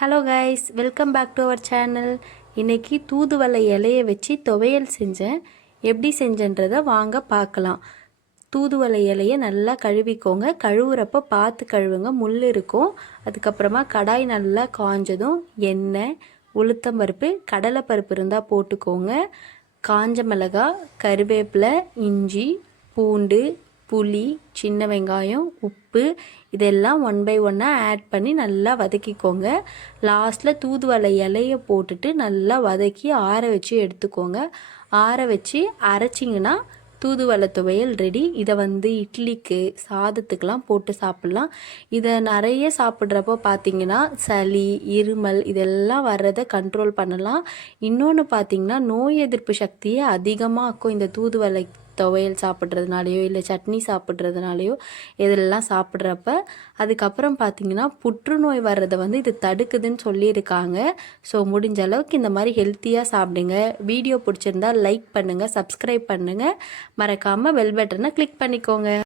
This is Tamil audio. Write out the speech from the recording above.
Hello guys welcome back to our channel இன்றைக்கி தூதுவளை இலையை வச்சு துவையல் செஞ்சேன். எப்படி செஞ்சேன்றதை வாங்க பார்க்கலாம். தூதுவளை இலையை நல்லா கழுவிக்கோங்க. கழுவுறப்ப பார்த்து கழுவுங்க. முள் இருக்கும். அதுக்கப்புறமா கடாய் நல்லா காஞ்சதும் எண்ணெய் உளுத்தம்பருப்பு கடலைப்பருப்பு இருந்தால் போட்டுக்கோங்க. காஞ்ச மிளகா கருவேப்பிலை இஞ்சி பூண்டு புளி சின்ன வெங்காயம் உப்பு இதெல்லாம் ஒன் பை ஒன்னாக ஆட் பண்ணி நல்லா வதக்கிக்கோங்க. லாஸ்ட்டில் தூதுவளை இலையை போட்டுட்டு நல்லா வதக்கி ஆற வச்சு எடுத்துக்கோங்க. ஆற வச்சு அரைச்சிங்கன்னா தூதுவளை துவையல் ரெடி இதை வந்து இட்லிக்கு சாதத்துக்கெலாம் போட்டு சாப்பிட்லாம். இதை நிறைய சாப்பிட்றப்போ பார்த்தீங்கன்னா சளி இருமல் இதெல்லாம் வர்றதை கண்ட்ரோல் பண்ணலாம். இன்னொன்று பார்த்தீங்கன்னா நோய் எதிர்ப்பு சக்தியை அதிகமாக்கும் இந்த தூதுவளை துவையல் சாப்பிட்றதுனாலையோ இல்லை சட்னி சாப்பிட்றதுனாலையோ இதெல்லாம் சாப்பிட்றப்ப அதுக்கப்புறம் பார்த்தீங்கன்னா புற்றுநோய் வர்றதை வந்து இது தடுக்குதுன்னு சொல்லியிருக்காங்க. ஸோ முடிஞ்ச அளவுக்கு இந்த மாதிரி ஹெல்த்தியாக சாப்பிடுங்க. வீடியோ பிடிச்சிருந்தா லைக் பண்ணுங்கள் சப்ஸ்கிரைப் பண்ணுங்கள் மறக்காமல் பெல் பட்டனை கிளிக் பண்ணிக்கோங்க.